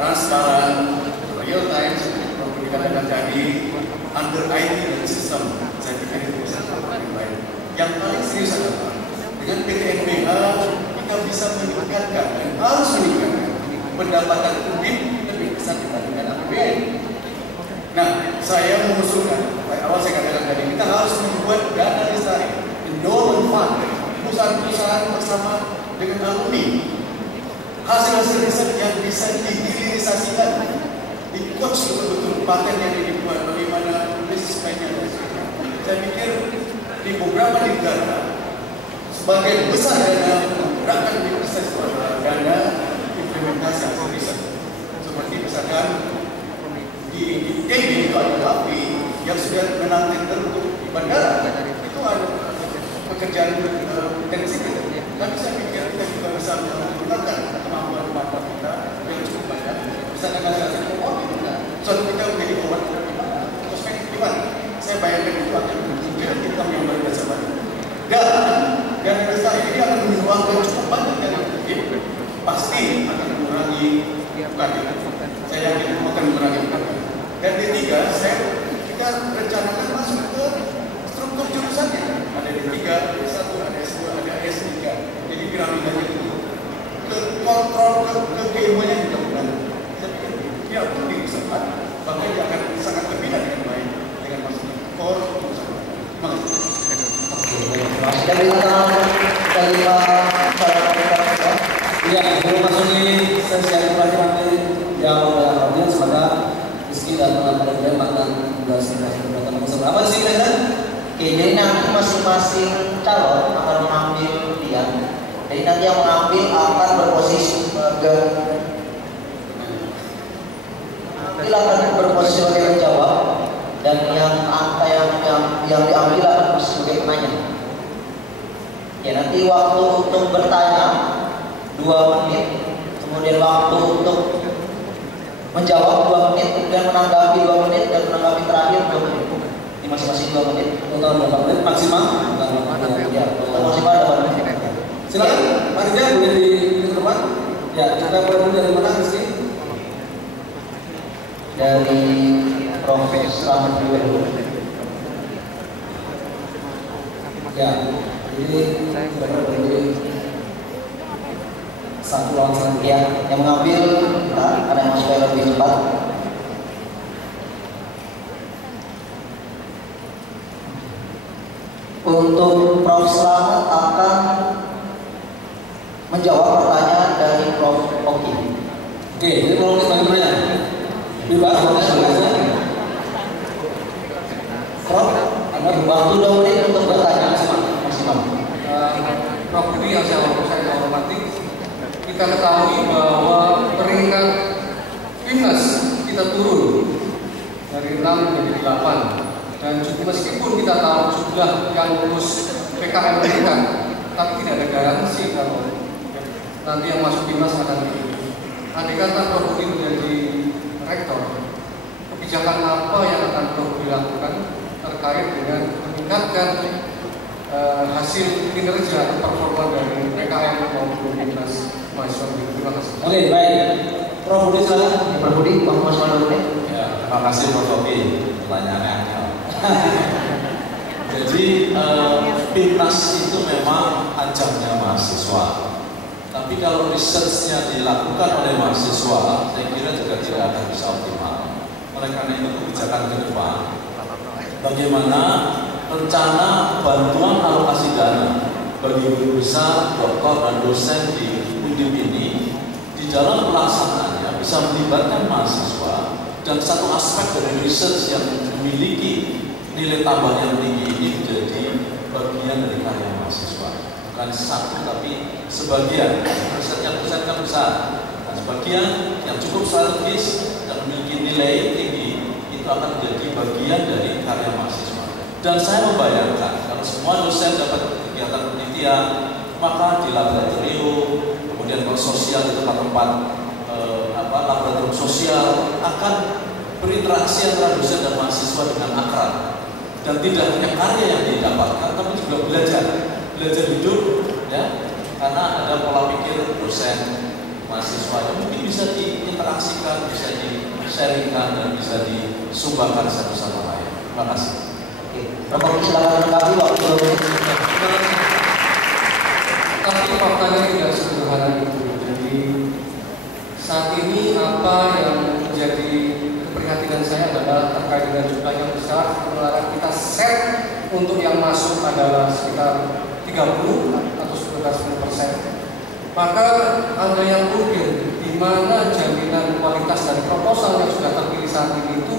transparan, real time, seperti Prof dikatakan tadi, under IT dan sistem. Saya pikir itu bisa yang baik. Yang paling serius adalah dengan PTNBH kita bisa meningkatkan dan harus meningkatkan pendapatan publik lebih besar dibandingkan APBN. Nah, saya mengusulkan, awal saya katakan tadi, kita harus membuat dana lestari, endowment fund, perusahaan-perusahaan bersama dengan alumni. Hasil-hasil riset yang bisa dihilirisasikan, di-coach betul-betul paten yang dibuat, bagaimana bisnis plannya. Saya pikir di beberapa negara, sebagai besar dana menggerakkan di proses dana implementasi hasil riset. Seperti misalkan di TB itu ada LAPI yang sudah menang tender untuk di bandara. Itu ada pekerjaan intensif. Tapi saya pikir kita juga bisa menggunakan kemampuan kita yang cukup banyak. Bisa dengan hasil komoditi. Suatu kita menjadi obat di mana? Kosmetik di mana? Saya bayangkan itu akan menunjukkan kita yang luar biasa banyak. Dan besar ini akan menyumbangkan cukup banyak dana publik. Pasti akan mengurangi bukan. Saya yakin akan mengurangi bukan. Dan D3, kita rencanakan masuk ke struktur jurusannya. Ada D3, D1, ada S2, ada S3. Jadi piramidanya itu ke kontrol, ke keilmuannya juga bukan. Saya pikir dia pun diusahakan, bahkan dia akan sangat terbina dengan baik dengan maksudnya core usaha. Terima kasih. Dari ya, sebelum masuk di sesi yang terakhir yang hadir semoga Rizky dan teman-teman mantan tugas apa sih kan? Oke, jadi nanti masing-masing calon akan mengambil pilihan. Jadi nanti yang mengambil akan berposisi sebagai penjawab dan yang angka yang diambil akan sebagai penanya. Ya, nanti waktu untuk bertanya 2 menit, kemudian waktu untuk menjawab 2 menit, kemudian menanggapi 2 menit, dan menanggapi terakhir 2 menit. Di masing-masing 2 menit, total 8 menit maksimal. Ya, maksimal 8 menit. Silakan, Pak Rizal boleh di depan. Ya, kita mulai dari mana sih? Dari Prof. Slamet dulu. Ya, jadi saya berdiri satu lawan satu ya, yang mengambil karena yang supaya lebih cepat. Untuk Prof. Slamet akan menjawab pertanyaan dari Prof. Oki. Oke, jadi kalau kita bertanya, bebas pertanyaannya. Prof, Anda waktu 2 menit untuk bertanya maksimal. Prof, ini yang saya hormati. Kita ketahui bahwa peringkat timnas kita turun dari 6 menjadi 8, dan meskipun kita tahu sudah yang lulus PKM meningkat, tapi tidak ada garansi kalau nanti yang masuk timnas akan dipilih. Andai kata Prof menjadi rektor, kebijakan apa yang akan Prof dilakukan terkait dengan meningkatkan hasil kinerja atau performa dari PKM maupun timnas mahasiswa? Terima kasih. Oke, baik. Prof Budi silakan. Prof Budi, Pak Mas dulu. Ya, terima kasih Prof Oki pertanyaannya. Jadi timnas itu memang ajangnya mahasiswa. Tapi kalau researchnya dilakukan oleh mahasiswa, saya kira juga tidak akan bisa optimal. Oleh karena itu kebijakan ke depan, bagaimana rencana bantuan alokasi dana bagi guru besar, doktor, dan dosen di Undip ini di dalam pelaksanaannya bisa melibatkan mahasiswa, dan satu aspek dari research yang memiliki nilai tambah yang tinggi ini menjadi bagian dari karya mahasiswa. Bukan satu tapi sebagian. Risetnya kan besar. Nah, sebagian yang cukup strategis dan memiliki nilai tinggi itu akan menjadi bagian dari karya mahasiswa. Dan saya membayangkan kalau semua dosen dapat kegiatan penelitian, maka di laboratorium, kemudian kalau sosial di tempat-tempat laboratorium sosial akan berinteraksi antara dosen dan mahasiswa dengan akrab. Dan tidak hanya karya yang didapatkan, tapi juga belajar hidup, ya, karena ada pola pikir dosen mahasiswa mungkin bisa diinteraksikan, bisa di-sharingkan, dan bisa disumbangkan satu sama lain. Terima kasih. Oke, Bapak silakan menanggapi waktu. Tapi faktanya tidak sederhana itu. Jadi saat ini apa yang menjadi keprihatinan saya adalah terkait dengan jumlah yang besar. Sementara kita set untuk yang masuk adalah sekitar 30 atau sekitar 10%. Maka ada yang mungkin di mana jaminan kualitas dari proposal yang sudah terpilih saat ini itu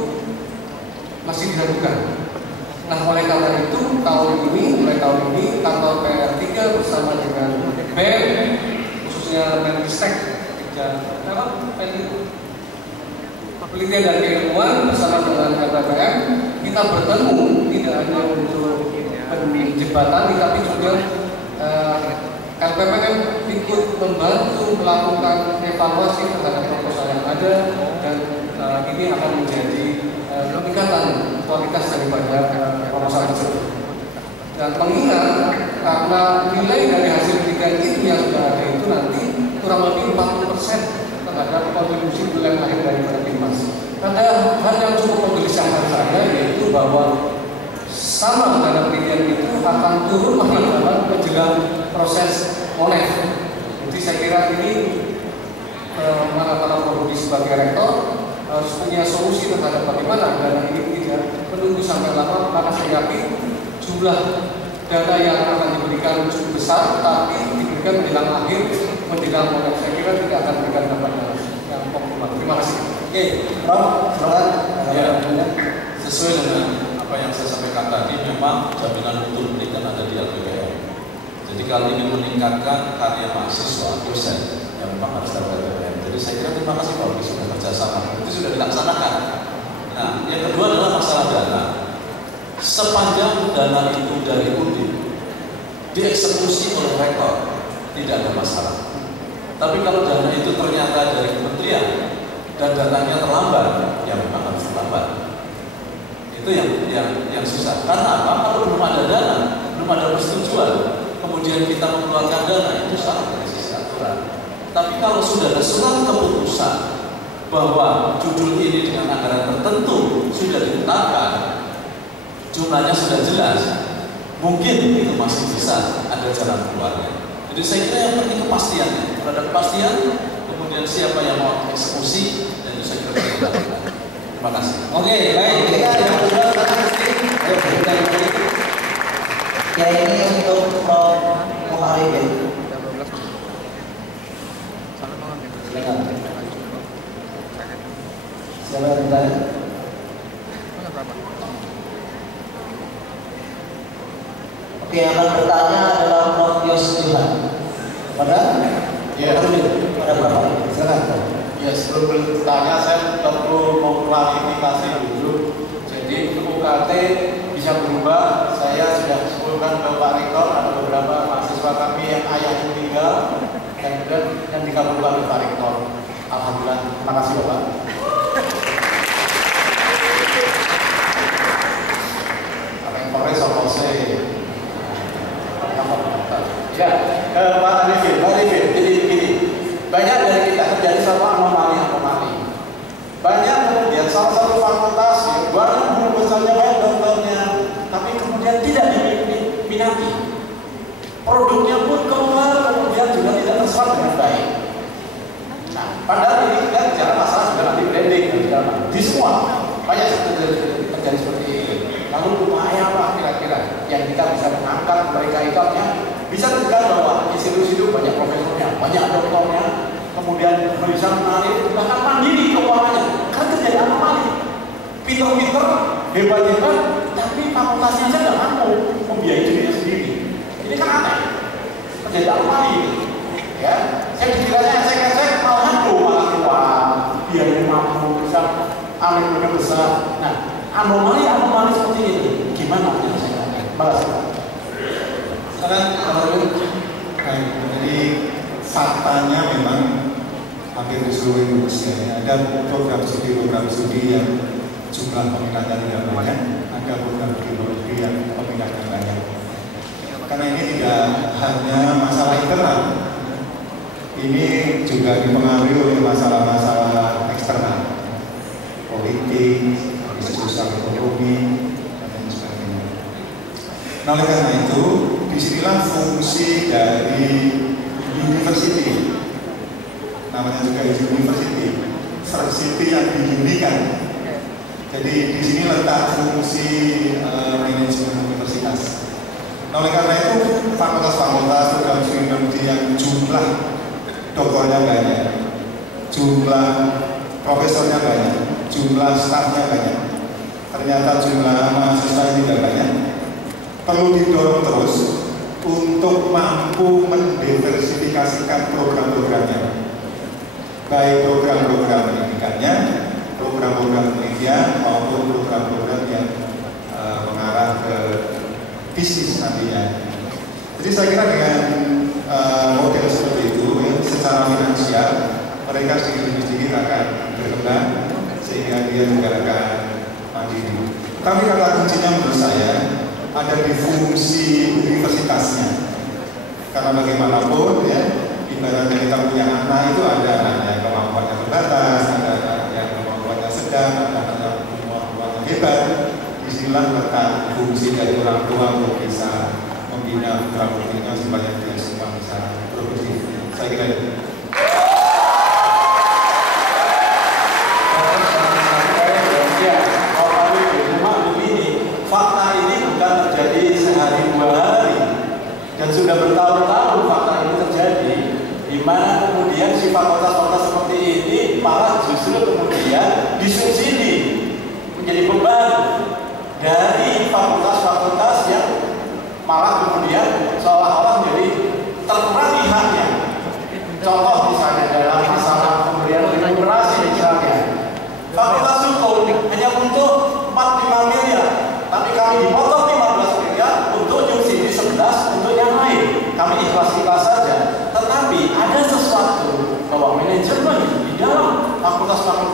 masih diragukan. Nah, oleh karena itu mulai tahun ini kantor PR3 bersama dengan BEM, khususnya Menristek Penelitian dan Keilmuan bersama dengan LPPM, kita bertemu tidak hanya untuk penjembatan, tapi juga LPPM ikut membantu melakukan evaluasi terhadap proposal yang ada, dan ini akan menjadi peningkatan kualitas daripada proposal tersebut. Dan mengingat karena nilai dari hasil penelitian itu yang sudah ada itu nanti kurang lebih 40% terhadap kontribusi nilai akhir daripada Pinmas. Ada hal yang cukup menggelisahkan saya, yaitu bahwa sama dana penelitian itu akan turun dalam menjelang proses monet. Jadi saya kira ini para prodi sebagai rektor harus punya solusi terhadap bagaimana dana ini tidak menunggu sampai lama. Maka saya yakin jumlah dana yang akan diberikan cukup besar, tapi diberikan menjelang akhir, menjelang monet. Saya kira tidak akan memberikan dampak yang optimal. Terima kasih. Oke, Prof, silakan. Ya, sesuai dengan apa yang saya sampaikan tadi, memang jaminan mutu pendidikan ada di LPPM. Jadi kalau ingin meningkatkan karya mahasiswa, dosen, yang memang harus ada LPPM. Jadi saya kira terima kasih kalau sudah kerjasama, itu sudah dilaksanakan. Nah, yang kedua adalah masalah dana. Sepanjang dana itu dari Undip dieksekusi oleh rektor, tidak ada masalah. Tapi kalau dana itu ternyata dari kementerian dan datanya terlambat, ya memang harus terlambat. Itu yang susah. Karena apa? Kalau belum ada dana, belum ada persetujuan, kemudian kita mengeluarkan dana, itu salah dari sisi aturan. Tapi kalau sudah ada surat keputusan bahwa judul ini dengan anggaran tertentu sudah ditetapkan, jumlahnya sudah jelas, mungkin itu masih bisa ada jalan keluarnya. Jadi saya kira yang penting kepastian. Ada kepastian, kemudian siapa yang mau eksekusi, dan itu saya kira bisa dilakukan. Terima kasih. Oke, baik. Kita yang kedua ya ini untuk Prof. Muharibin. Siapa yang bertanya? Oke, yang akan bertanya adalah Prof. Yos Johan. Pada? Ya. Pada Bapak. Silakan. Ya, sebelum bertanya saya perlu mengklarifikasi dulu. Jadi UKT bisa berubah. Saya sudah sebutkan ke Pak Rektor, ada beberapa mahasiswa kami yang ayahnya meninggal dan kemudian yang dikabulkan oleh Pak Rektor. Alhamdulillah. Terima kasih Bapak. Rektornya soal ya, Pak Arifin, jadi begini, banyak dari kita terjadi satu anomali. Banyak kemudian salah satu fakultas, banyak guru besarnya, banyak dokternya, tapi kemudian tidak diminati. Produknya pun keluar, kemudian juga tidak terserap dengan baik. Nah, padahal ini kita bicara masalah juga nanti branding, di semua banyak terjadi seperti ini. Lalu upaya apa kira-kira yang kita bisa mengangkat mereka itu bisa dilihat bahwa institusi itu banyak profesornya, banyak doktornya, kemudian bisa menarik bahkan mandiri keuangannya. Kan terjadi anomali. Pinter-pinter, hebat-hebat, tapi fakultasnya saja nggak mampu membiayai dirinya sendiri. Ini kan aneh. Terjadi anomali. Ya, saya dikiranya esek-esek malah keluar, biayanya mampu, bisa ambil besar. Nah, anomali seperti ini gimana menyelesaikannya? Terima kasih. Sekarang jadi faktanya memang hampir di seluruh Indonesia ada program studi yang jumlah peminatnya tidak banyak, ada program studi yang peminatnya banyak. Karena ini tidak hanya masalah internal, ini juga dipengaruhi oleh masalah-masalah eksternal, politik, sosial ekonomi, dan lain sebagainya. Nah, oleh karena itu, disinilah fungsi dari university. Namanya juga university yang diunikan. Jadi di sini letak fungsi manajemen universitas. Nah, oleh karena itu, fakultas-fakultas program studi yang jumlah doktornya banyak, jumlah profesornya banyak, jumlah stafnya banyak, ternyata jumlah mahasiswa tidak banyak, perlu didorong terus untuk mampu mendiversifikasikan program-programnya, baik program-program pendidikannya, program-program penelitian maupun program-program yang mengarah ke bisnis nantinya. Jadi saya kira dengan model seperti itu, ya, secara finansial mereka sedikit-sedikit akan berkembang sehingga dia juga akan mandiri. Tapi kata kuncinya menurut saya ada di fungsi universitasnya. Karena bagaimanapun ya, ibaratnya kita punya anak itu ada anak yang kemampuannya terbatas, ada anak yang kemampuannya sedang, ada anak yang kemampuannya hebat. Disinilah letak fungsi dari orang tua untuk bisa membina putra-putrinya supaya dia semua bisa produktif. Saya kira itu. Fakta ini bukan terjadi sehari dua hari dan sudah bertahun-tahun fakta ini terjadi, di mana kemudian si fakultas-fakultas seperti ini malah justru kemudian disubsidi menjadi beban dari fakultas-fakultas yang malah kemudian seolah-olah menjadi terkurangi haknya. Contoh misalnya dalam masalah pemberian remunerasi misalnya, fakultas hukum hanya untuk 45 miliar, tapi kami dipotong 15 miliar untuk subsidi 11 untuk yang lain. Kami ikhlas-ikhlas saja. Tetapi ada sesuatu bahwa manajemen di dalam fakultas-fakultas